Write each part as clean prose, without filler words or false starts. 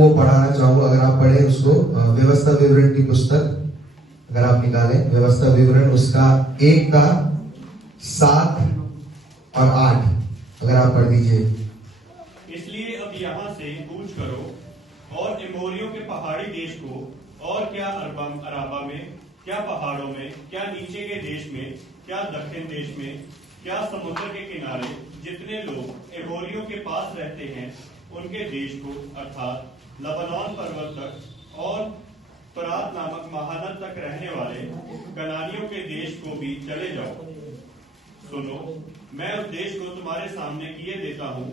वो पढ़ाना चाहूंगा, अगर आप पढ़े उसको, व्यवस्था विवरण की पुस्तक अगर आप निकालें, व्यवस्था विवरण उसका 1 का 7 और 8 अगर आप पढ़ दीजिए। इसलिए अब यहाँ से कूच करो और एमोरियों के पहाड़ी देश को, और क्या अराबा में, क्या पहाड़ों में, क्या नीचे के देश में, क्या दक्षिण देश में, क्या समुद्र के किनारे जितने लोग एमोरियों के पास रहते हैं उनके देश को, अर्थात लबनान पर्वत तक और फरात नामक महानद तक रहने वाले कनानियों के देश को भी चले जाओ। सुनो, मैं उस देश को तुम्हारे सामने किए देता हूँ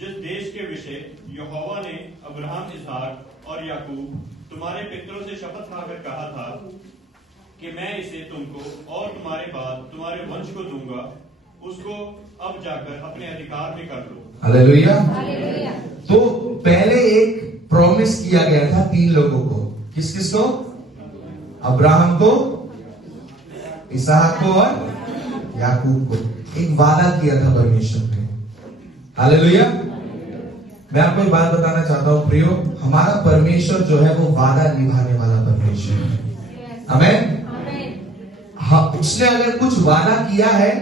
जिस देश के विषय यहोवा ने अब्राहम, इसहाक और याकूब तुम्हारे पितरों से शपथ खाकर कहा था कि मैं इसे तुमको और तुम्हारे बाद तुम्हारे वंश को दूंगा, उसको अब जाकर अपने अधिकार में कर लो। हालेलुया। तो पहले एक प्रॉमिस किया गया था 3 लोगों को। किस किस को? अब्राहम को, इसहाक को और याकूब को। एक वादा किया था परमेश्वर ने। हालेलुया। मैं आपको एक बात बताना चाहता हूं प्रियो, हमारा परमेश्वर जो है वो वादा निभाने वाला परमेश्वर है। आमीन। हाँ, उसने अगर कुछ वादा किया है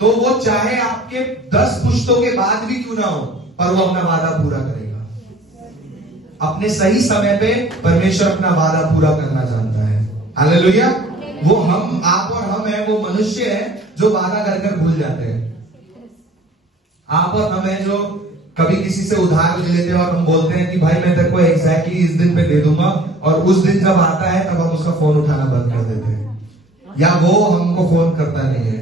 तो वो चाहे आपके 10 पुश्तों के बाद भी क्यों ना हो, पर वो अपना वादा पूरा करेगा। अपने सही समय पे परमेश्वर अपना वादा पूरा करना जानता है। हालेलुया। वो हम, आप और हम है, वो मनुष्य है जो वादा कर कर भूल जाते हैं। आप और हम है जो कभी किसी से उधार ले लेते हैं और हम बोलते हैं कि भाई मैं तेरे को एग्जैक्टली इस दिन पे दे दूंगा, और उस दिन जब आता है तब हम उसका फोन उठाना बंद कर देते हैं, या वो हमको फोन करता नहीं है।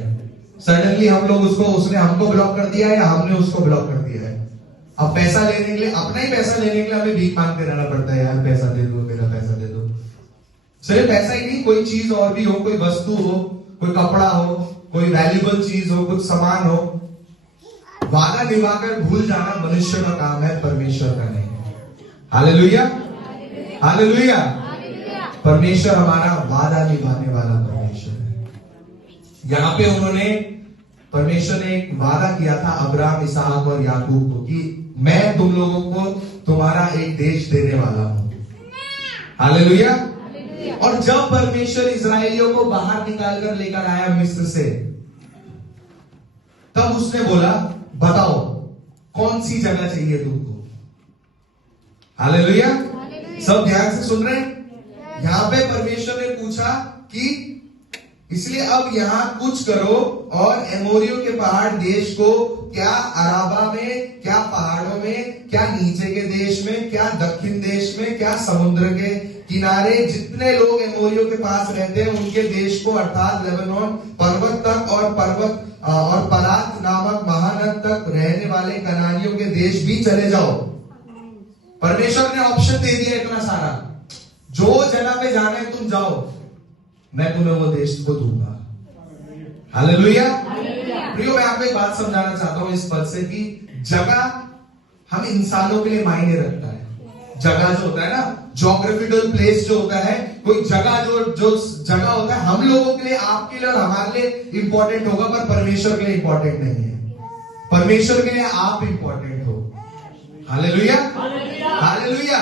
सडनली हम लोग उसने हमको ब्लॉक कर दिया है या हमने उसको ब्लॉक कर दिया है। अब पैसा लेने के लिए, अपना ही पैसा लेने के लिए हमें भीख मांगते रहना पड़ता है, यार पैसा दे दो, मेरा पैसा दे दो। सिर्फ पैसा ही नहीं, कोई चीज और भी हो, कोई वस्तु हो, कोई कपड़ा हो, कोई वैल्यूबल चीज हो, कुछ सामान हो। वादा निभाकर भूल जाना मनुष्य का काम है, परमेश्वर का नहीं। Hallelujah, hallelujah. परमेश्वर हमारा वादा निभाने वाला परमेश्वर है। यहां पे उन्होंने, परमेश्वर ने एक वादा किया था अब्राहम, इसहाक और याकूब को कि मैं तुम लोगों को तुम्हारा एक देश देने वाला हूं। हालेलुया। और जब परमेश्वर इस्राएलियों को बाहर निकाल कर लेकर आया मिस्र से, तब उसने बोला बताओ कौन सी जगह चाहिए तुमको। हालेलुया। सब ध्यान से सुन रहे हैं। यहां पे परमेश्वर ने पूछा कि इसलिए अब यहां कुछ करो और एमोरियों के पहाड़ देश को, क्या अराबा में, क्या पहाड़ों में, क्या नीचे के देश में, क्या दक्षिण देश में, क्या समुद्र के किनारे जितने लोग एमोरियों के पास रहते हैं उनके देश को, अर्थात लेबनान पर्वत तक और परात नामक महानद तक रहने वाले कनानियों के देश भी चले जाओ। परमेश्वर ने ऑप्शन दे दिया इतना सारा, जो जगह पे जाना है तुम जाओ, मैं तुम्हें वो देश को दूंगा। हालेलुया। प्रियो, मैं आपको एक बात समझाना चाहता हूं इस पद से कि जगह हम इंसानों के लिए मायने रखता है। जगह जो होता है ना, ज्योग्राफिकल प्लेस जो होता है, कोई जगह जो जगह होता है हम लोगों के लिए, आपके लिए और हमारे लिए इंपॉर्टेंट होगा, पर परमेश्वर के लिए इंपॉर्टेंट नहीं है। परमेश्वर के लिए आप इंपॉर्टेंट हो। Hallelujah, hallelujah.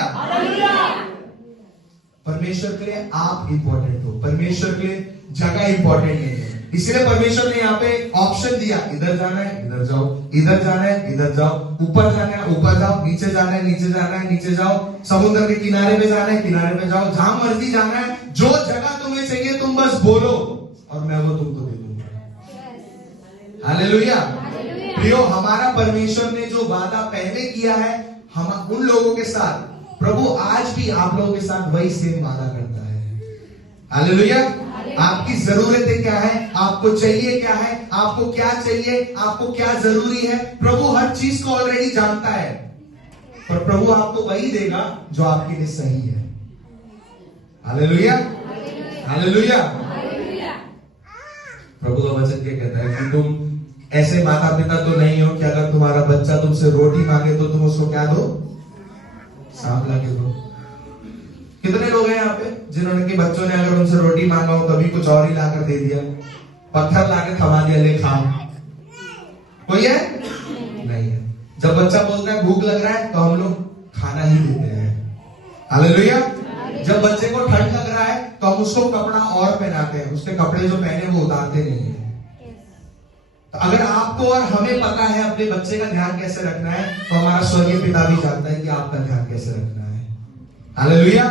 परमेश्वर के लिए आप इंपॉर्टेंट हो, परमेश्वर के लिए जगह इंपॉर्टेंट नहीं है। इसलिए परमेश्वर ने यहाँ पे ऑप्शन दिया, इधर जाना है इधर जाओ, इधर जाना है इधर जाओ, ऊपर जाना है ऊपर जाओ, नीचे जाना है नीचे जाना है नीचे जाओ, समुद्र के किनारे पे जाना है किनारे पे जाओ, जहां मर्जी जाना है, जो जगह तुम्हें चाहिए तुम बस बोलो और मैं वो तुमको दे दूंगा। हालेलुया। प्रियो, हमारा परमेश्वर ने जो वादा पहले किया है हम उन लोगों के साथ, प्रभु आज भी आप लोगों के साथ वही सेम वादा करता है। हालेलुया। आपकी जरूरतें क्या है, आपको चाहिए क्या है, आपको क्या चाहिए, आपको क्या जरूरी है, प्रभु हर चीज को ऑलरेडी जानता है, पर प्रभु आपको वही देगा जो आपके लिए सही है। Hallelujah, hallelujah. प्रभु का वचन क्या कहता है कि तुम ऐसे माता पिता तो नहीं हो कि अगर तुम्हारा बच्चा तुमसे रोटी मांगे तो तुम उसको क्या दो, सांप ला के दो। कितने लोग हैं यहाँ पे जिन्होंने कि बच्चों ने अगर उनसे रोटी मांगा हो कभी कुछ और ही लाकर दे दिया, पत्थर लाकर थमा दिया, ले खा। कोई है? नहीं है। जब बच्चा बोलता है भूख लग रहा है तो हम लोग खाना ही देते हैं। हालेलुया। जब बच्चे को ठंड लग रहा है तो हम उसको कपड़ा और पहनाते हैं, उसके कपड़े जो पहने वो उतारते नहीं है। तो अगर आपको और हमें पता है अपने बच्चे का ध्यान कैसे रखना है, तो हमारा स्वर्गीय पिता भी जानता है कि आपका ध्यान कैसे रखना है। हालेलुया।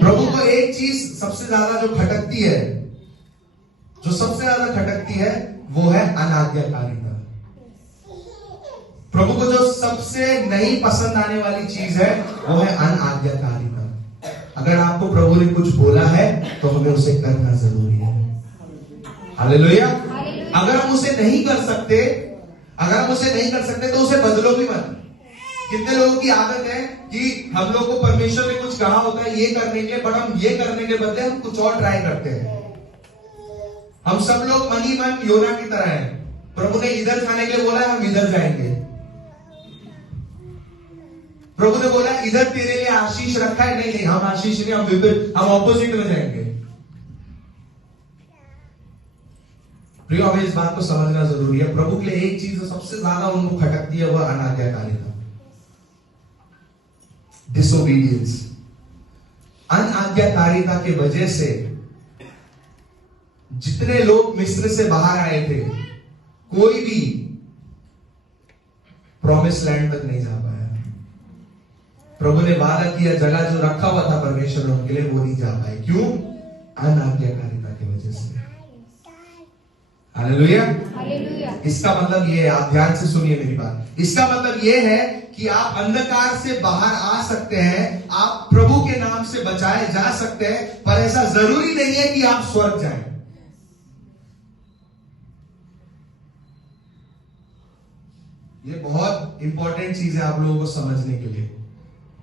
प्रभु को एक चीज सबसे ज्यादा जो खटकती है, जो सबसे ज्यादा खटकती है, वो है अनाज्ञाकारिता। प्रभु को जो सबसे नहीं पसंद आने वाली चीज है वो है अनाज्ञाकारिता। अगर आपको प्रभु ने कुछ बोला है तो हमें उसे करना जरूरी है। हालेलुया। अगर हम उसे नहीं कर सकते, तो उसे बदलो भी मत। कितने लोगों की आदत है कि हम लोग को परमेश्वर ने कुछ कहा होता है ये करने के लिए, बट हम ये करने के बदले हम कुछ और ट्राई करते हैं। हम सब लोग मन ही मन योना की तरह हैं। प्रभु ने इधर जाने के लिए बोला है, हम इधर जाएंगे। प्रभु ने बोला इधर तेरे लिए आशीष रखा है, नहीं हम आशीष नहीं, हम ऑपोजिट में जाएंगे। प्रियो, हमें इस बात को समझना जरूरी है। प्रभु के लिए एक चीज सबसे ज्यादा उनको खटकती है, वह अनाज्ञाकारिता, डिसोबीडियंस। अनाज्ञाकारिता की वजह से जितने लोग मिस्र से बाहर आए थे, कोई भी प्रॉमिस लैंड तक नहीं जा पाया। प्रभु ने वादा किया जगह जो रखा हुआ था परमेश्वर ने उनके लिए, वो नहीं जा पाए। क्यों? अनाज्ञाकारिता की वजह से। हालेलुया। इसका मतलब ये है, आप ध्यान से सुनिए मेरी बात। इसका मतलब ये है कि आप अंधकार से बाहर आ सकते हैं, आप प्रभु के नाम से बचाए जा सकते हैं, पर ऐसा जरूरी नहीं है कि आप स्वर्ग जाएं। ये बहुत इंपॉर्टेंट चीज है आप लोगों को समझने के लिए।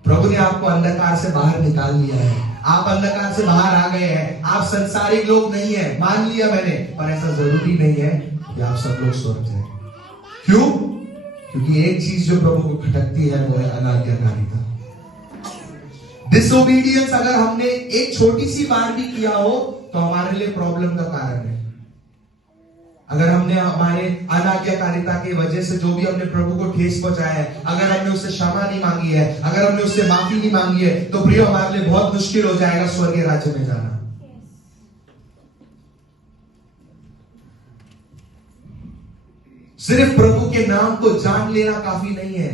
प्रभु ने आपको अंधकार से बाहर निकाल लिया है, आप अंधकार से बाहर आ गए हैं, आप संसारिक लोग नहीं है, मान लिया मैंने, पर ऐसा जरूरी नहीं है कि आप सब लोग स्वर्ग जाएं। क्यों? क्योंकि एक चीज जो प्रभु को खटकती है वो है अनाज्ञाकारिता, डिसोबीडियंस। अगर हमने एक छोटी सी बार भी किया हो तो हमारे लिए प्रॉब्लम का कारण है। अगर हमने हमारे अनाज्ञाकारिता की वजह से जो भी हमने प्रभु को ठेस पहुंचाया है, अगर हमने उससे क्षमा नहीं मांगी है, अगर हमने उससे माफी नहीं मांगी है, तो प्रियो हमारे लिए बहुत मुश्किल हो जाएगा स्वर्गीय राज्य में जाना। सिर्फ प्रभु के नाम को जान लेना काफी नहीं है,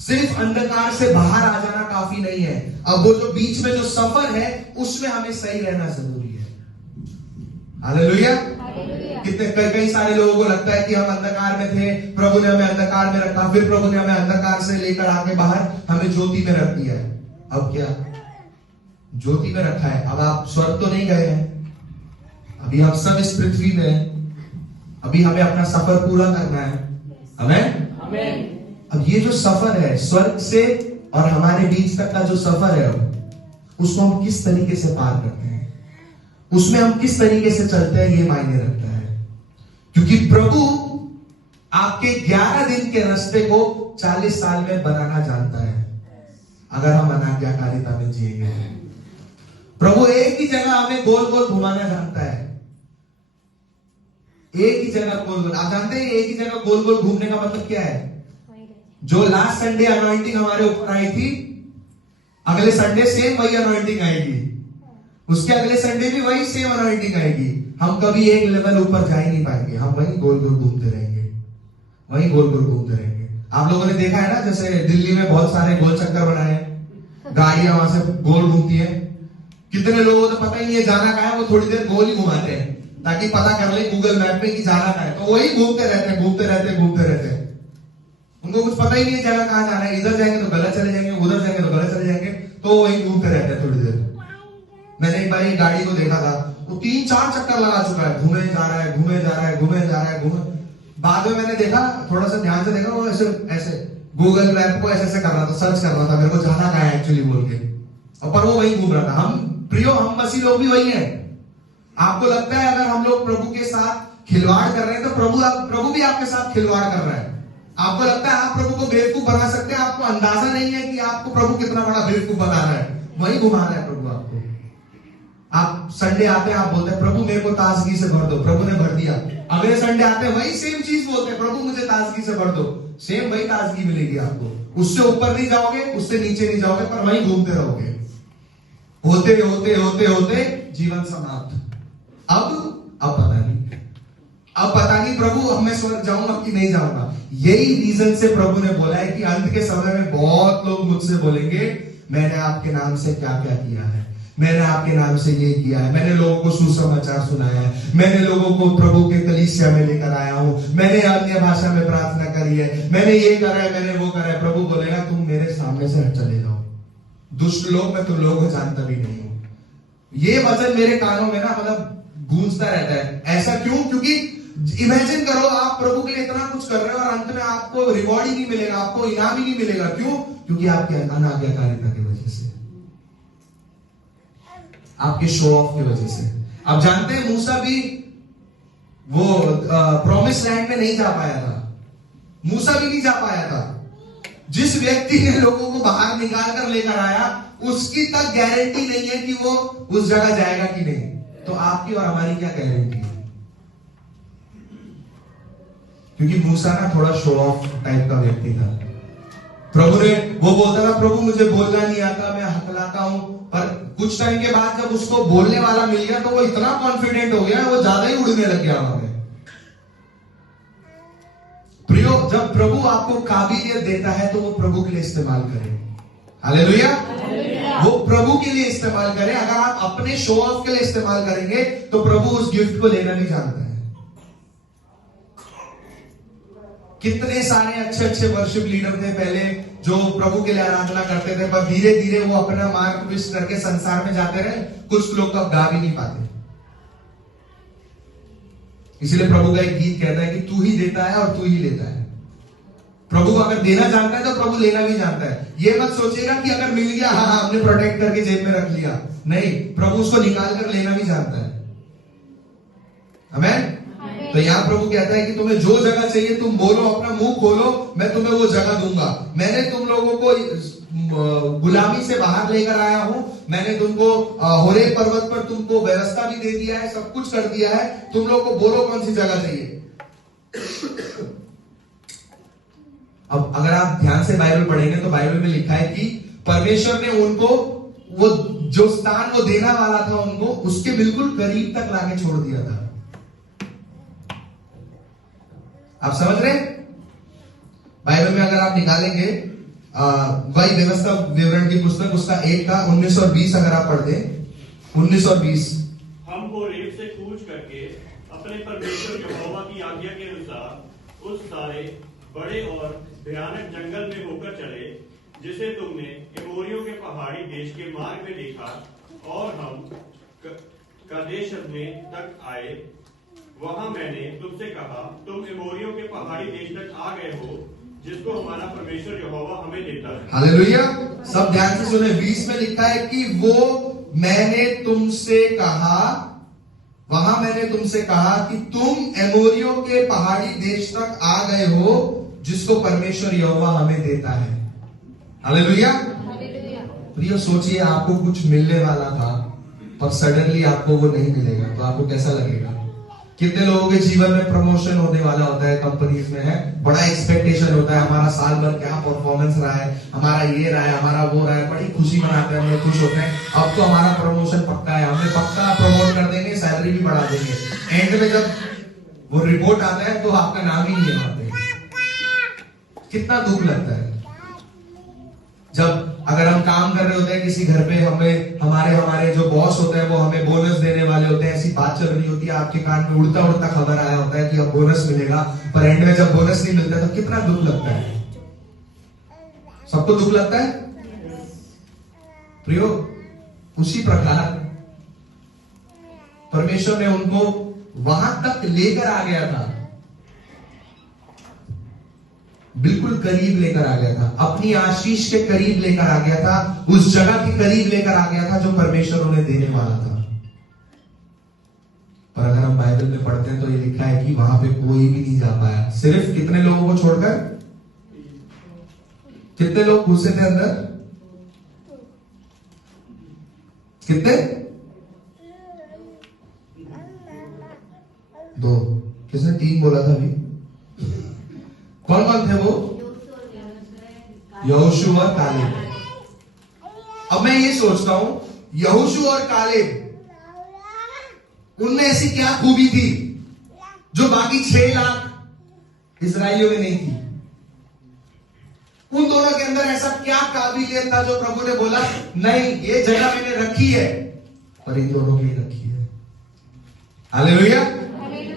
सिर्फ अंधकार से बाहर आ जाना काफी नहीं है। अब वो जो बीच में जो सफर है उसमें हमें सही रहना जरूरी है। हालेलुया। कितने कई सारे लोगों को लगता है कि हम अंधकार में थे, प्रभु ने हमें अंधकार में रखा, फिर प्रभु ने हमें अंधकार से लेकर आके बाहर हमें ज्योति में रख दिया है। अब क्या? ज्योति में रखा है, अब आप स्वर्ग तो नहीं गए हैं, अभी हम सब इस पृथ्वी में हैं, अभी हमें अपना सफर पूरा करना है। आमीन। अब ये जो सफर है स्वर्ग से और हमारे बीच तक का जो सफर है, उसको हम किस तरीके से पार करते हैं, उसमें हम किस तरीके से चलते हैं, ये मायने रखता है। क्योंकि प्रभु आपके 11 दिन के रास्ते को 40 साल में बनाना जानता है, अगर हम अनाज्ञाकारिता में जिएंगे। प्रभु एक ही जगह हमें गोल गोल घुमाना जानता है, एक ही जगह गोल गोल। आप जानते हैं एक ही जगह गोल गोल घूमने का मतलब क्या है? जो लास्ट संडे अनॉइंटिंग हमारे ऊपर आई थी, अगले संडे सेम वही अनॉइंटिंग आएगी, उसके अगले संडे भी वही सेम अनॉइंटिंग आएगी। हम कभी एक लेवल ऊपर जा ही नहीं पाएंगे, हम वही गोल गोल घूमते रहेंगे, वही गोल गोल घूमते रहेंगे। आप लोगों ने देखा है ना, जैसे दिल्ली में बहुत सारे गोल चक्कर बनाए हैं, गाड़ियां वहां से गोल घूमती है। कितने लोगों को पता ही नहीं है जाना कहाँ है, वो थोड़ी देर गोल ही घुमाते हैं ताकि पता कर ले गूगल मैप में कि जाना कहाँ है, तो वही घूमते रहते हैं, घूमते रहते हैं, घूमते रहते हैं। उनको कुछ पता ही नहीं है जगह कहाँ जाना है, इधर जाएंगे तो गलत चले जाएंगे, उधर जाएंगे तो गलत चले जाएंगे, तो वही घूमते रहते हैं थोड़ी देर। मैंने एक बार एक गाड़ी को देखा था, वो 3-4 चक्कर लगा चुका है, घूमे जा रहा है, घूमे जा रहा है, घूमे जा रहा है, घूमे। बाद में मैंने देखा, थोड़ा सा ध्यान से देखा, वो ऐसे गूगल मैप को ऐसे कर रहा था, सर्च कर रहा था मेरे को जाना कहाँ है एक्चुअली बोल के, और पर वो वही घूम रहा था। हम प्रियो, हम मसीह लोग भी वही हैं। आपको लगता है अगर हम लोग प्रभु के साथ खिलवाड़ कर रहे हैं तो प्रभु भी आपके साथ खिलवाड़ कर रहा है। आपको लगता है आप प्रभु को बेवकूफ बना सकते हैं, आपको अंदाजा नहीं है कि आपको प्रभु कितना बड़ा बेवकूफ बना रहा है, वही घुमा रहा है प्रभु आपको। आप संडे आते हैं, आप बोलते हैं प्रभु मेरे को ताजगी से भर दो, प्रभु ने भर दिया। अगले संडे आते हैं, वही सेम चीज बोलते हैं, प्रभु मुझे ताजगी से भर दो, सेम वही ताजगी मिलेगी आपको। उससे ऊपर नहीं जाओगे, उससे नीचे नहीं जाओगे, पर वही घूमते रहोगे। होते होते होते होते जीवन समाप्त। अब पता नहीं प्रभु अब मैं स्वर्ग जाऊंगा कि नहीं जाऊंगा। यही रीजन से प्रभु ने बोला है कि अंत के समय में बहुत लोग मुझसे बोलेंगे, मैंने आपके नाम से क्या क्या किया है, मैंने आपके नाम से ये किया है, मैंने लोगों को सुसमाचार सुनाया है, मैंने लोगों को प्रभु के कलीसिया में लेकर आया हूं, मैंने अन्य भाषा में प्रार्थना करी है, मैंने ये करा है, मैंने वो करा है। प्रभु बोलेगा तुम मेरे सामने से हट चले जाओ, दुष्ट लोग, मैं तुम लोगों को जानता भी नहीं हूं। ये वचन मेरे कानों में ना मतलब गूंजता रहता है। ऐसा क्यों? क्योंकि इमेजिन करो आप प्रभु के लिए इतना कुछ कर रहे हो और अंत में आपको रिवॉर्ड ही नहीं मिलेगा, आपको इनाम ही नहीं मिलेगा। क्यों? क्योंकि आपके अनाज्ञाकारिता की वजह से, आपके शो ऑफ की वजह से। आप जानते हैं मूसा भी वो प्रॉमिस लैंड में नहीं जा पाया था। मूसा भी नहीं जा पाया था। जिस व्यक्ति ने लोगों को बाहर निकाल कर लेकर आया, उसकी तक गारंटी नहीं है कि वो उस जगह जाएगा कि नहीं। तो आपकी और हमारी क्या गारंटी है? क्योंकि मूसा ना थोड़ा शो ऑफ टाइप का व्यक्ति था। प्रभु ने वो बोलता था, प्रभु मुझे बोलना नहीं आता, मैं हकलाता हूं। पर कुछ टाइम के बाद जब उसको बोलने वाला मिल गया तो वो इतना कॉन्फिडेंट हो गया, वो ज्यादा ही उड़ने लग गया वहां पे। प्रियो, जब प्रभु आपको काबिलियत देता है तो वो प्रभु के लिए इस्तेमाल करें। हालेलुया। वो प्रभु के लिए इस्तेमाल करें। अगर आप अपने शो ऑफ के लिए इस्तेमाल करेंगे तो प्रभु उस गिफ्ट को लेना भी जानता है। कितने सारे अच्छे अच्छे वर्शिप लीडर थे पहले जो प्रभु के लिए आराधना करते थे, पर धीरे धीरे वो अपना मार्ग ट्विस्ट करके संसार में जाते रहे। कुछ लोग तो अब गा भी नहीं पाते। इसलिए प्रभु का एक गीत कहता है कि तू ही देता है और तू ही लेता है। प्रभु अगर देना जानता है तो प्रभु लेना भी जानता है। ये मत सोचिएगा कि अगर मिल गया, हाँ हमने प्रोटेक्ट करके जेब में रख लिया। नहीं, प्रभु उसको निकाल कर लेना भी जानता है। आमीन। तो यहां प्रभु कहता है कि तुम्हें जो जगह चाहिए तुम बोलो, अपना मुंह खोलो, मैं तुम्हें वो जगह दूंगा। मैंने तुम लोगों को गुलामी से बाहर लेकर आया हूं। मैंने तुमको होरेब पर्वत पर तुमको व्यवस्था भी दे दिया है, सब कुछ कर दिया है। तुम लोग को बोलो कौन सी जगह चाहिए। अब अगर आप ध्यान से बाइबल पढ़ेंगे तो बाइबल में लिखा है कि परमेश्वर ने उनको वो जो स्थान वो देना वाला था उनको उसके बिल्कुल करीब तक लाके छोड़ दिया था। आप समझ रहे? बाइबल में अगर आप निकालेंगे वही व्यवस्था विवरण की पुस्तक, उसका 1 का 19 और 20 अगर आप पढ़ दें, 19 और 20। हम होरेब से कूच करके अपने परमेश्वर यहोवा की आज्ञा के अनुसार उस सारे बड़े और भयानक जंगल में होकर चले जिसे तुमने एमोरियों के पहाड़ी देश के मार्ग में देखा, और हम कादेश में तक आए। वहां मैंने तुमसे कहा, तुम एमोरियों के पहाड़ी देश तक आ गए हो जिसको हमारा परमेश्वर यहोवा हमें देता है। हालेलुया। सब ध्यान से सुने। 20 में लिखा है कि वो मैंने तुमसे कहा, वहां मैंने तुमसे कहा कि तुम एमोरियों के पहाड़ी देश तक आ गए हो जिसको परमेश्वर यहोवा हमें देता है। हालेलुया। प्रिय, सोचिए आपको कुछ मिलने वाला था पर सडनली आपको वो नहीं मिलेगा तो आपको कैसा लगेगा? कितने लोगों के जीवन में प्रमोशन होने वाला होता है, कंपनीज में है, बड़ा एक्सपेक्टेशन होता है, हमारा साल भर क्या परफॉर्मेंस रहा है, हमारा ये रहा है, हमारा वो रहा है, बड़ी खुशी मनाते हैं, हम लोग खुश होते हैं। अब तो हमारा प्रमोशन पक्का है, हमें पक्का प्रमोट कर देंगे, सैलरी भी बढ़ा देंगे। एंड में जब वो रिपोर्ट आता है तो आपका नाम ही नहीं लेते। कितना दुख लगता है जब अगर हम काम कर रहे होते हैं किसी घर पे, हमें हमारे जो बॉस होते हैं वो हमें बोनस देने वाले होते हैं, ऐसी बात चल रही होती है, आपके कान में उड़ता उड़ता खबर आया होता है कि अब बोनस मिलेगा, पर एंड में जब बोनस नहीं मिलता तो कितना दुख लगता है। सबको दुख लगता है प्रियो। उसी प्रकार परमेश्वर ने उनको वहां तक लेकर आ गया था, बिल्कुल करीब लेकर आ गया था, अपनी आशीष के करीब लेकर आ गया था, उस जगह के करीब लेकर आ गया था जो परमेश्वर उन्हें देने वाला था। पर अगर हम बाइबल में पढ़ते हैं तो ये लिखा है कि वहां पे कोई भी नहीं जा पाया, सिर्फ कितने लोगों को छोड़कर। कितने लोग घुसे थे अंदर? कितने? 2। किसने 3 बोला था अभी? कौन कौन थे वो? यहोशू और कालेब। अब मैं ये सोचता हूं यहोशू और कालेब, उनमें ऐसी क्या खूबी थी जो बाकी 6 लाख इजराइलियों में नहीं थी? उन दोनों के अंदर ऐसा क्या काबिलियत था जो प्रभु ने बोला नहीं, ये जगह मैंने रखी है और इन दोनों के लिए रखी है। हालेलुया।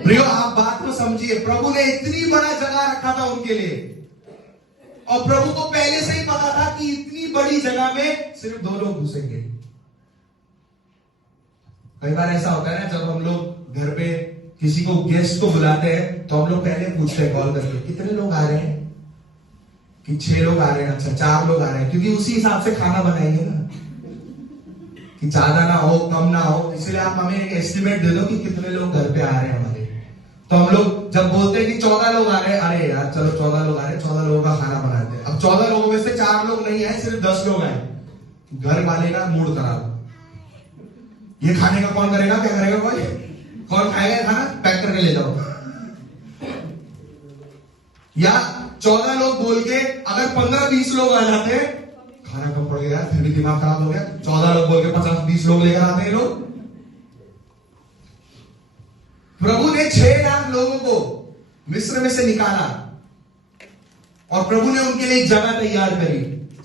प्रियो, आप बात को समझिए। प्रभु ने इतनी बड़ा जगह रखा था उनके लिए, और प्रभु को पहले से ही पता था कि इतनी बड़ी जगह में सिर्फ 2 लोग घुसेंगे। कई बार ऐसा होता है ना, जब हम लोग घर पे किसी को गेस्ट को बुलाते हैं तो हम लोग पहले पूछते हैं कॉल करके कितने लोग आ रहे हैं, कि 6 लोग आ रहे हैं, अच्छा 4 लोग आ रहे हैं, क्योंकि उसी हिसाब से खाना बनाएंगे ना, कि ज्यादा ना हो कम ना हो। इसलिए आप हमें एक एस्टिमेट दे दो कि कितने लोग घर पे आ रहे हैं हमारे। तो हम लोग जब बोलते हैं कि 14 लोग आ रहे हैं, अरे यार चलो 14 लोग आ रहे हैं, 14 लोगों का खाना बनाते हैं। अब 14 लोगों में से 4 लोग नहीं आए, सिर्फ 10 लोग आए, घर वाले का मूड खराब। ये खाने का कौन करेगा, क्या करेगा, कौन खाएगा खाना, पैक करके ले जाओ। या 14 लोग बोल के अगर 15-20 लोग आ जाते हैं, खाना कम पड़ गया, फिर भी दिमाग खराब हो गया। 14 लोग बोल के 50-20 लोग लेकर आते हैं लोग। प्रभु ने 6 लाख लोगों को मिस्र में से निकाला और प्रभु ने उनके लिए एक जगह तैयार करी।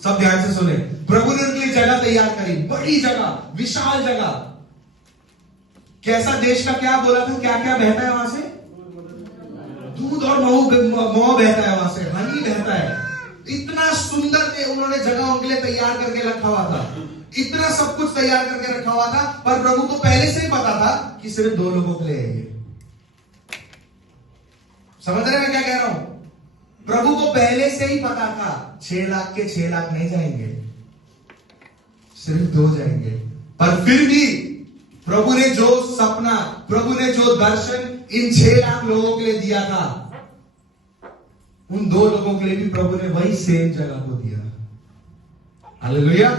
सब ध्यान से सुने, प्रभु ने उनके लिए जगह तैयार करी, बड़ी जगह, विशाल जगह। कैसा देश का क्या बोला था, क्या क्या बहता है वहां से? दूध और मऊ बहता है वहां से, हनी बहता है। इतना सुंदर उन्होंने जगह उनके लिए तैयार करके रखा हुआ था, इतना सब कुछ तैयार करके रखा हुआ था। पर प्रभु को पहले से ही पता था कि सिर्फ 2 लोगों के लिए है ये। समझ रहे हैं मैं क्या कह रहा हूं? प्रभु को पहले से ही पता था 6 लाख के 6 लाख नहीं जाएंगे, सिर्फ 2 जाएंगे। पर फिर भी प्रभु ने जो सपना, प्रभु ने जो दर्शन इन 6 लाख लोगों के लिए दिया था, उन 2 लोगों के लिए भी प्रभु ने वही सेम जगह को दिया। हालेलुया।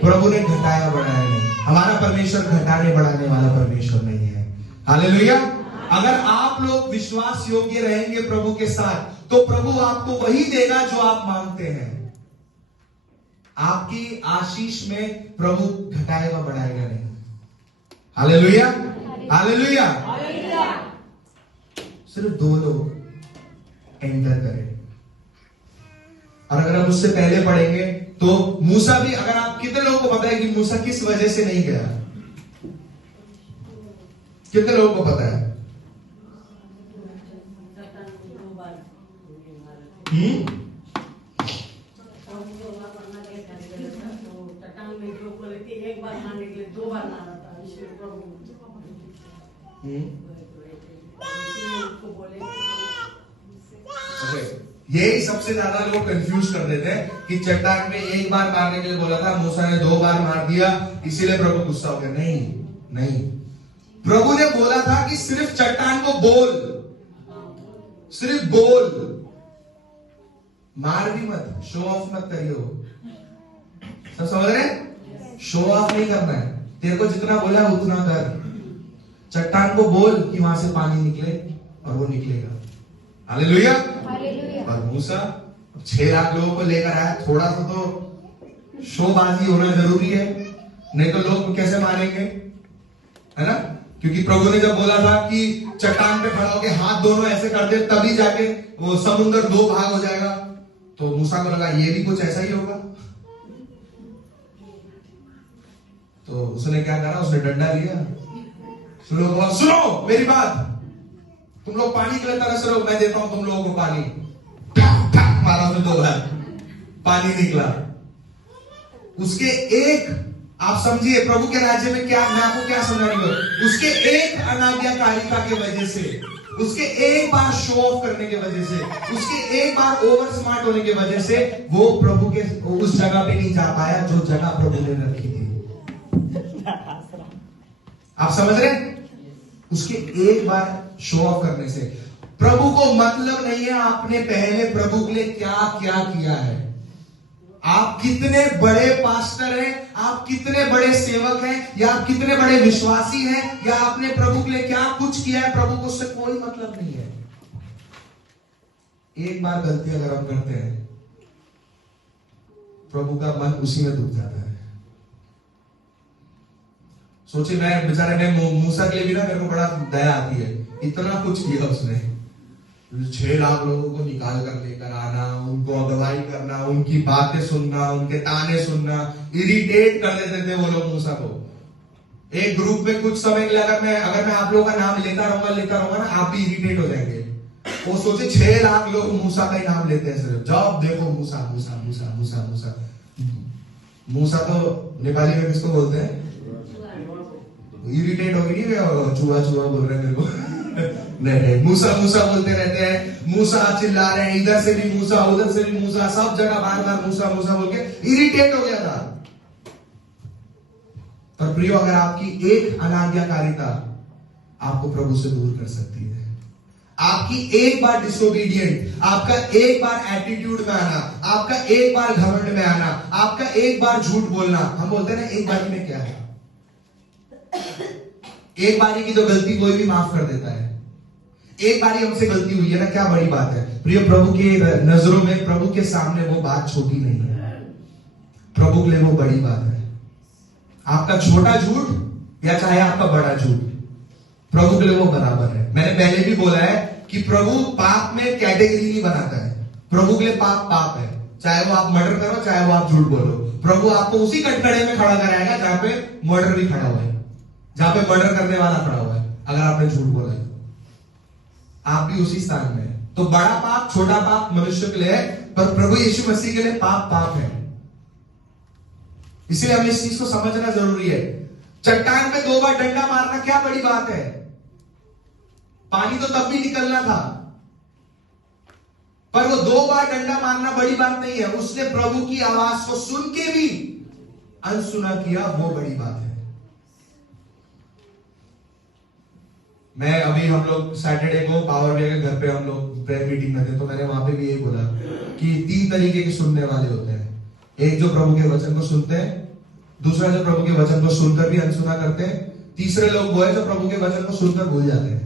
प्रभु ने घटाया बढ़ाया नहीं। हमारा परमेश्वर घटाने बढ़ाने वाला परमेश्वर नहीं है। हालेलुया। अगर आप लोग विश्वास योग्य रहेंगे प्रभु के साथ, तो प्रभु आपको वही देगा जो आप मांगते हैं। आपकी आशीष में प्रभु घटाएगा बढ़ाएगा नहीं। Hallelujah, hallelujah. सिर्फ 2 लोग एंटर करें। और अगर हम उससे पहले पढ़ेंगे तो मूसा भी, अगर आप कितने लोगों को पता है कि मूसा किस वजह से नहीं गया? कितने लोगों को पता है? यही सबसे ज्यादा लोग कंफ्यूज कर देते हैं कि चट्टान में एक बार मारने के लिए बोला था, मूसा ने 2 बार मार दिया, इसीलिए प्रभु गुस्सा हो गया। नहीं नहीं, प्रभु ने बोला था कि सिर्फ चट्टान को बोल, सिर्फ बोल, मार भी मत, शो ऑफ मत करियो। सब समझ रहे हैं? शो ऑफ नहीं करना है, तेरे को जितना बोला उतना कर। चट्टान को बोल कि वहां से पानी निकले और वो निकलेगा। हालेलुया। और मूसा 6 लाख लोगों को लेकर आया, थोड़ा सा तो शोबाजी होना जरूरी है, नहीं तो लोग कैसे मानेंगे, है ना? क्योंकि प्रभु ने जब बोला था कि चट्टान पे खड़ा होकर हाथ दोनों ऐसे कर दे तभी जाके वो समुद्र 2 भाग हो जाएगा, तो मूसा को लगा ये भी कुछ ऐसा ही होगा। तो उसने क्या करा, उसने डंडा लिया। सुनो मेरी बात, तुम लोग पानी के लिए तरस रहे हो, मैं देता हूं तुम लोगों को पानी। मारा तो 2 बार पानी निकला। उसके एक, आप समझिए प्रभु के राज्य में क्या, मैं आपको क्या समझा रही हूं, उसके एक अनाज्ञाकारिता की वजह से, उसके एक बार शो ऑफ करने की वजह से, उसके एक बार ओवर स्मार्ट होने की वजह से वो प्रभु के उस जगह पे नहीं जा पाया जो जगह प्रभु ने रखी थी। आप समझ रहे हैं? उसके एक बार शो ऑफ करने से प्रभु को मतलब नहीं है आपने पहले प्रभु के लिए क्या क्या किया है। आप कितने बड़े पास्टर हैं, आप कितने बड़े सेवक हैं, या आप कितने बड़े विश्वासी हैं, या आपने प्रभु के लिए क्या कुछ किया है, प्रभु को उससे कोई मतलब नहीं है। एक बार गलती अगर हम करते हैं, प्रभु का मन उसी में दुख जाता है। सोचिए, मैं बेचारे मैं मूसा के लिए भी ना मेरे को बड़ा दया आती है, इतना कुछ किया उसने। 6 लाख लोगों को निकाल कर लेकर आना, उनको अगवाई करना, उनकी बातें सुनना, उनके ताने सुनना, इरिटेट कर देते थे वो लोग मूसा को। एक ग्रुप में कुछ समय के लिए अगर मैं आप लोगों का नाम लेता रहूंगा ना, आप भी इरिटेट हो जाएंगे। वो सोचे 6 लाख लोग मूसा का ही नाम लेते हैं सिर्फ, जब देखो मूसा मूसा मूसा मूसा मूसा। मूसा तो नेपाली में किसको बोलते हैं? इरिटेट होगी नहीं, चूहा चूहा बोल रहे हैं मेरे को नहीं, मूसा मूसा बोलते रहते हैं। मूसा चिल्ला रहे हैं, इधर से भी मूसा, उधर से भी मूसा, सब जगह बार बार मूसा मूसा बोल के इरिटेट हो गया था। पर प्रियो, अगर आपकी एक अनाज्ञाकारिता आपको प्रभु से दूर कर सकती है, आपकी एक बार डिसोबीडियंट, आपका एक बार एटीट्यूड में आना, आपका एक बार घमंड में आना, आपका एक बार झूठ बोलना। हम बोलते हैं ना, एक बारी में क्या है, एक बारी की तो गलती कोई भी माफ कर देता है। एक बारी हमसे गलती हुई है ना, क्या बड़ी बात है। प्रिय, प्रभु की नजरों में, प्रभु के सामने वो बात छोटी नहीं है, प्रभु के लिए वो बड़ी बात है। आपका छोटा झूठ या चाहे आपका बड़ा झूठ, प्रभु के लिए वो बराबर है। मैंने पहले भी बोला है कि प्रभु पाप में कैटेगरी नहीं बनाता है। प्रभु के लिए पाप पाप है, चाहे वो आप मर्डर करो, चाहे वो आप झूठ बोलो। प्रभु आपको उसी कटघरे में खड़ा कराएगा जहां पे मर्डर भी खड़ा हुआ है, जहां पे मर्डर करने वाला खड़ा हुआ है। अगर आपने झूठ बोला है, आप भी उसी स्थान में है। तो बड़ा पाप छोटा पाप मनुष्य के लिए है, पर प्रभु यीशु मसीह के लिए पाप पाप है। इसलिए हमें इस चीज को समझना जरूरी है। चट्टान पे 2 बार डंडा मारना क्या बड़ी बात है, पानी तो तब भी निकलना था। पर वो 2 बार डंडा मारना बड़ी बात नहीं है, उसने प्रभु की आवाज को सुन के भी अनसुना किया, वो बड़ी बात है। मैं अभी, हम लोग सैटरडे को पावर वे के घर पे हम लोग प्रेयर मीटिंग में थे, तो मैंने वहां पे भी यही बोला कि 3 तरीके के सुनने वाले होते हैं। एक जो प्रभु के वचन को सुनते हैं, दूसरा जो प्रभु के वचन को सुनकर भी अनसुना करते हैं, तीसरे लोग वो है जो प्रभु के वचन को सुनकर भूल जाते हैं।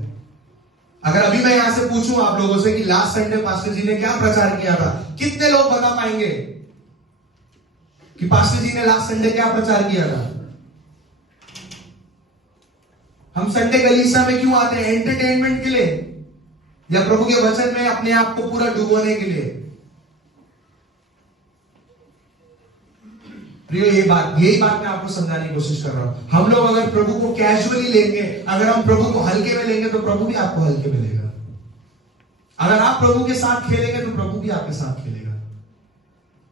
अगर अभी मैं यहां से पूछूं आप लोगों से कि लास्ट संडे पास्टर जी ने क्या प्रचार किया था, कितने लोग बता पाएंगे कि पास्टर जी ने लास्ट संडे क्या प्रचार किया था? हम संडे कलीसिया में क्यों आते हैं? एंटरटेनमेंट के लिए या प्रभु के वचन में अपने आप को पूरा डुबोने के लिए? प्रिय, यही बात मैं आपको समझाने की कोशिश कर रहा हूं। हम लोग अगर प्रभु को कैजुअली लेंगे, अगर हम प्रभु को हल्के में लेंगे, तो प्रभु भी आपको हल्के में लेगा। अगर आप प्रभु के साथ खेलेंगे, तो प्रभु भी आपके साथ खेलेगा।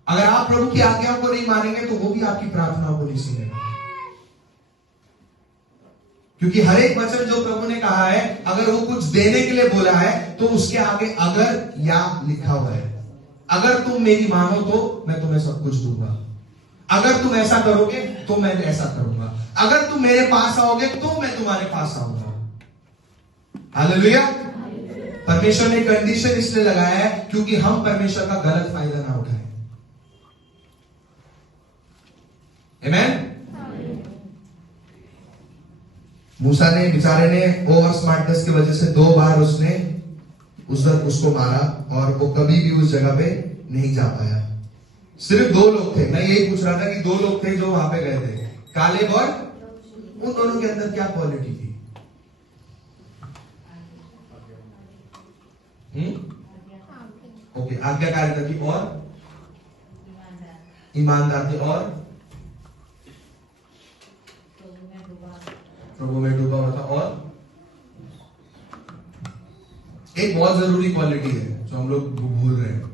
अगर आप प्रभु की आज्ञाओं को नहीं मानेंगे, तो वो भी आपकी प्रार्थनाओं को नहीं सुनेगा। क्योंकि हर एक वचन जो प्रभु ने कहा है, अगर वो कुछ देने के लिए बोला है, तो उसके आगे अगर या लिखा हुआ है। अगर तुम मेरी मानो तो मैं तुम्हें सब कुछ दूंगा, अगर तुम ऐसा करोगे तो मैं ऐसा करूंगा, अगर तुम मेरे पास आओगे तो मैं तुम्हारे पास आऊंगा। हालेलुया। परमेश्वर ने कंडीशन इसलिए लगाया है क्योंकि हम परमेश्वर का गलत फायदा ना उठाएं। आमेन। मूसा ने, बेचारे ने ओवर स्मार्टनेस की वजह से 2 बार उसने उसको मारा, और वो कभी भी उस जगह पे नहीं जा पाया। सिर्फ 2 लोग थे। मैं यही पूछ रहा था कि 2 लोग थे जो वहां पे गए थे, कालेब और उन दोनों के अंदर क्या क्वालिटी थी? ओके, आज्ञाकारिता थी और ईमानदार थी और प्रभु में डूबा हुआ था। और एक बहुत जरूरी क्वालिटी है जो हम लोग भूल रहे हैं।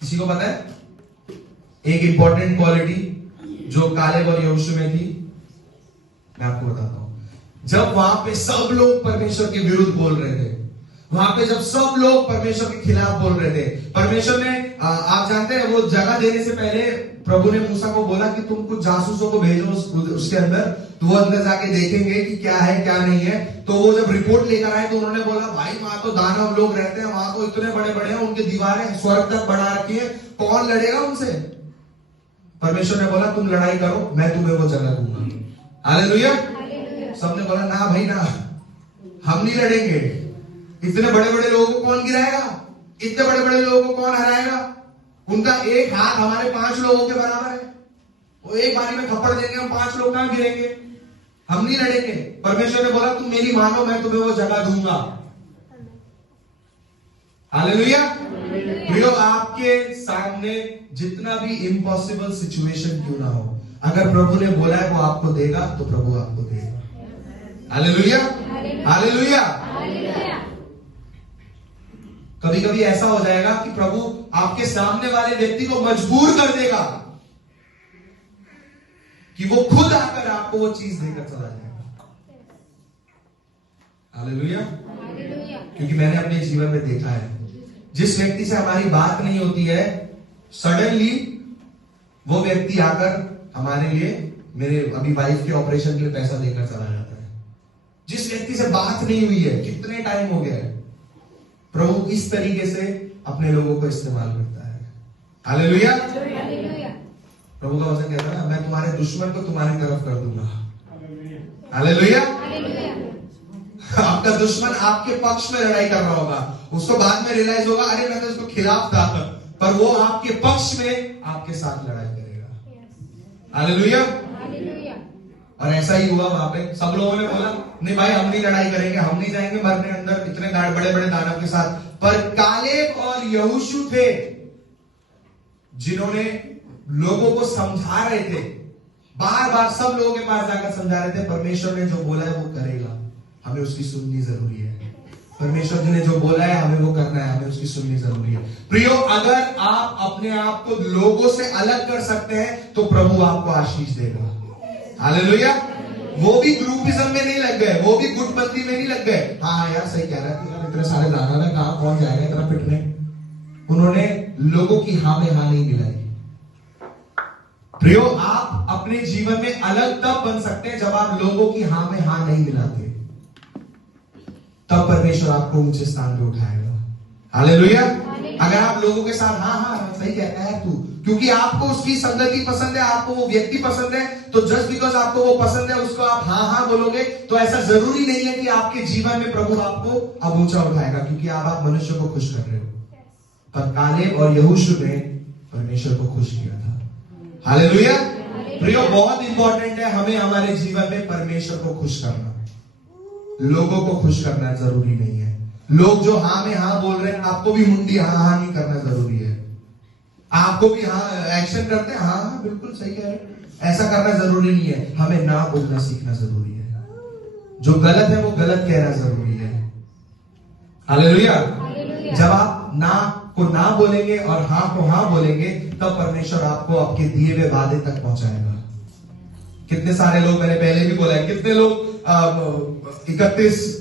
किसी को पता है? एक इंपॉर्टेंट क्वालिटी जो कालेब और यहोशू में थी, मैं आपको बताता हूं। जब वहां पे सब लोग परमेश्वर के विरुद्ध बोल रहे थे, वहां पे जब सब लोग परमेश्वर के खिलाफ बोल रहे थे, परमेश्वर ने, आप जानते हैं, वो जगह देने से पहले प्रभु ने मूसा को बोला कि तुम कुछ जासूसों को भेजो उसके अंदर, तो वो अंदर जाके देखेंगे कि क्या है क्या नहीं है। तो वो जब रिपोर्ट लेकर आए तो उन्होंने बोला, भाई वहां तो दानव लोग रहते हैं, वहां तो इतने बड़े बड़े हैं, उनकी दीवारें स्वर्ग तक बढ़ा रखी है, कौन लड़ेगा उनसे? परमेश्वर ने बोला, तुम लड़ाई करो, मैं तुम्हें वो जगह दूंगा। हालेलुया। सबने बोला, ना भाई ना, हम नहीं लड़ेंगे, इतने बड़े बड़े लोगों को कौन गिराएगा? इतने बड़े बड़े लोगों को कौन हराएगा? उनका एक हाथ हमारे 5 लोगों के बराबर है। वो एक बारी में थप्पड़ देंगे, हम 5 लोग कहां गिरेंगे? हम नहीं लड़ेंगे। परमेश्वर ने बोला तुम मेरी मानो, मैं तुम्हें वो जगह दूंगा। हालेलुया। प्रियो, आपके सामने जितना भी इम्पॉसिबल सिचुएशन क्यों ना हो, अगर प्रभु ने बोला है वो आपको देगा, तो प्रभु आपको देगा। Hallelujah, hallelujah. कभी कभी ऐसा हो जाएगा कि प्रभु आपके सामने वाले व्यक्ति को मजबूर कर देगा कि वो खुद आकर आपको वो चीज देकर चला जाएगा। हालेलुया। क्योंकि मैंने अपने जीवन में देखा है, जिस व्यक्ति से हमारी बात नहीं होती है, सडनली वो व्यक्ति आकर हमारे लिए, मेरे अभी वाइफ के ऑपरेशन के लिए पैसा देकर चला जाता है। जिस व्यक्ति से बात नहीं हुई है, कितने टाइम हो गया है, प्रभु इस तरीके से अपने लोगों को इस्तेमाल करता है। हालेलुया। प्रभु का वचन कहता है, मैं तुम्हारे दुश्मन को तुम्हारी तरफ कर दूंगा। हालेलुया। आपका दुश्मन आपके पक्ष में लड़ाई कर रहा होगा, उसको बाद में रियलाइज होगा, अरे मैं तो उसको खिलाफ था, पर वो आपके पक्ष में आपके साथ लड़ाई करेगा। हालेलुया। और ऐसा ही हुआ वहां पे। सब लोगों ने बोला नहीं भाई, हम नहीं लड़ाई करेंगे, हम नहीं जाएंगे मरने अंदर इतने बड़े बड़े दानव के साथ। पर कालेब और यहोशू थे जिन्होंने लोगों को समझा रहे थे, बार बार सब लोगों के पास जाकर समझा रहे थे, परमेश्वर ने जो बोला है वो करेगा, हमें उसकी सुननी जरूरी है। परमेश्वर जी ने जो बोला है हमें वो करना है, हमें उसकी सुननी जरूरी है। प्रियो, अगर आप अपने आप को लोगों से अलग कर सकते हैं तो प्रभु आपको आशीष देगा। हालेलुया। वो भी ग्रुपिज्म में नहीं लग गए, वो भी गुटबंदी में नहीं लग गए। हाँ यार सही कह रहा है, इतने सारे दाना है, कहां कौन जाएगा इतना पिटने। उन्होंने लोगों की हाँ में हाँ नहीं मिलाई। प्रियो, आप अपने जीवन में अलग तब बन सकते हैं जब आप लोगों की हाँ में हाँ नहीं मिलाते, तब परमेश्वर आपको ऊंचे स्थान पे उठाएगा। हालेलुया। अगर आप लोगों के साथ हाँ हाँ सही कहता है तू, क्योंकि आपको उसकी संगति पसंद है, आपको वो व्यक्ति पसंद है, तो जस्ट बिकॉज आपको वो पसंद है उसको आप हाँ हाँ बोलोगे, तो ऐसा जरूरी नहीं है कि आपके जीवन में प्रभु आपको अब ऊंचा उठाएगा, क्योंकि आप मनुष्य को खुश कर रहे हो। पर कालेब और यहोशू ने परमेश्वर को खुश किया था। हालेलुया। प्रियो, बहुत इंपॉर्टेंट है हमें हमारे जीवन में परमेश्वर को खुश करना। लोगों को खुश करना जरूरी नहीं है। लोग जो हाँ में हाँ बोल रहे हैं, आपको भी मुंडी हाँ हाँ नहीं करना जरूरी है। आपको भी हाँ एक्शन करते हैं, हाँ हाँ बिल्कुल सही कह रहे हैं, ऐसा करना जरूरी नहीं है। हमें ना बोलना सीखना जरूरी है। जो गलत है वो गलत कहना जरूरी है। हालेलुया। जब आप ना को ना बोलेंगे और हाँ को हाँ बोलेंगे, तब परमेश्वर आपको आपके दिए हुए वादे तक पहुंचाएगा। कितने सारे लोग, मैंने पहले भी बोला है, कितने लोग 31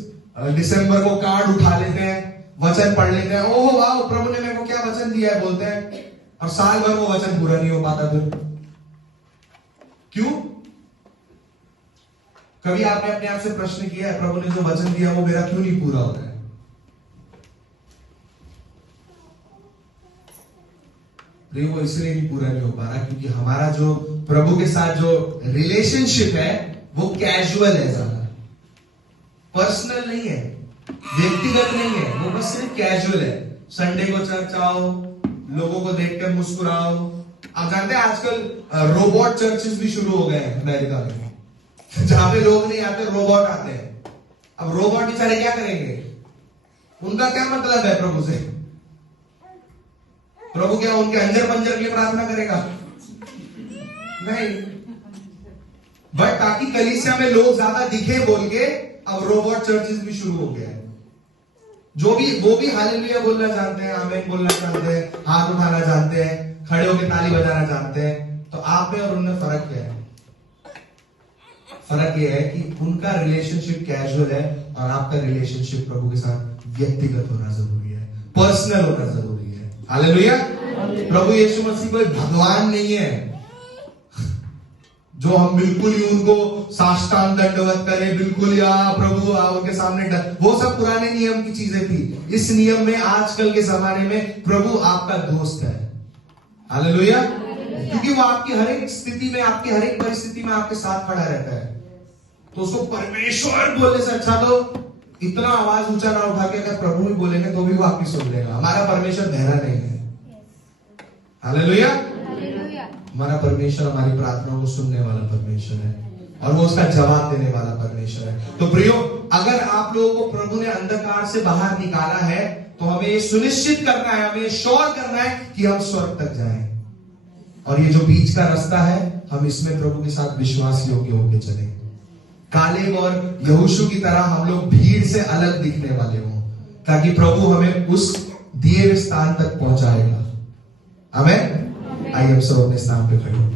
दिसंबर को कार्ड उठा लेते हैं, वचन पढ़ लेते हैं, ओह वाह प्रभु ने मेरे को क्या वचन दिया है बोलते हैं, और साल भर वो वचन पूरा नहीं हो पाता। फिर क्यों? कभी आपने अपने आप से प्रश्न किया है, प्रभु ने जो वचन दिया वो मेरा क्यों नहीं पूरा हो रहा है? वो इसलिए नहीं पूरा नहीं हो पा रहा क्योंकि हमारा जो प्रभु के साथ जो रिलेशनशिप है वो कैजुअल है, ज्यादा पर्सनल नहीं है, व्यक्तिगत नहीं है, वो बस सिर्फ कैजुअल है। संडे को चर्च आओ, लोगों को देखकर मुस्कुराओ। आप जानते हैं आजकल रोबोट चर्चेस भी शुरू हो गए हैं अमेरिका में, जहां पे लोग नहीं आते, रोबोट आते हैं। अब रोबोट बेचारे क्या करेंगे? उनका क्या मतलब है प्रभु से? प्रभु क्या उनके अंजर पंजर के लिए प्रार्थना करेगा? नहीं। बट ताकि कलीसिया में लोग ज्यादा दिखे बोल के अब रोबोट चर्चेस भी शुरू हो गया है। वो भी हालेलुया बोलना जानते हैं, आमीन बोलना जानते हैं, हाथ उठाना जानते हैं, खड़े होकर ताली बजाना जानते हैं। तो आप में और उनमें फर्क क्या है? फर्क यह है कि उनका रिलेशनशिप कैजुअल है और आपका रिलेशनशिप प्रभु के साथ व्यक्तिगत होना जरूरी है, पर्सनल होना जरूरी है। हालेलुया। प्रभु यीशु मसीह कोई भगवान नहीं है जो हम बिल्कुल ही उनको साष्टांग दंडवत करें, बिल्कुल या प्रभु उनके सामने वो सब पुराने नियम की चीजें थी। इस नियम में आजकल के जमाने में प्रभु आपका दोस्त है। हालेलुया। क्योंकि वो आपकी हर एक स्थिति में, आपकी हर एक परिस्थिति में आपके साथ खड़ा रहता है। तो उसको परमेश्वर बोलने से अच्छा तो इतना आवाज ऊंचा ना उठा के अगर प्रभु भी बोलेंगे तो भी वो आपकी सुन लेगा। हमारा परमेश्वर बहरा नहीं है। हालेलुया। हमारा परमेश्वर हमारी प्रार्थना को सुनने वाला परमेश्वर है और वो उसका जवाब देने वाला परमेश्वर है। तो प्रियो, अगर आप लोगों को प्रभु ने अंधकार से बाहर निकाला है तो हमें ये सुनिश्चित करना है, हमें श्योर करना है कि हम स्वर्ग तक जाएं। और ये जो बीच का रास्ता है, हम इसमें प्रभु के साथ विश्वास योग्य होकर चलें। कालेब और यहोशू की तरह हम लोग भीड़ से अलग दिखने वाले हों, ताकि प्रभु हमें उस दिए हुए स्थान तक पहुंचाएगा। आमीन। आइए हम सब अपने स्थान पे खड़े।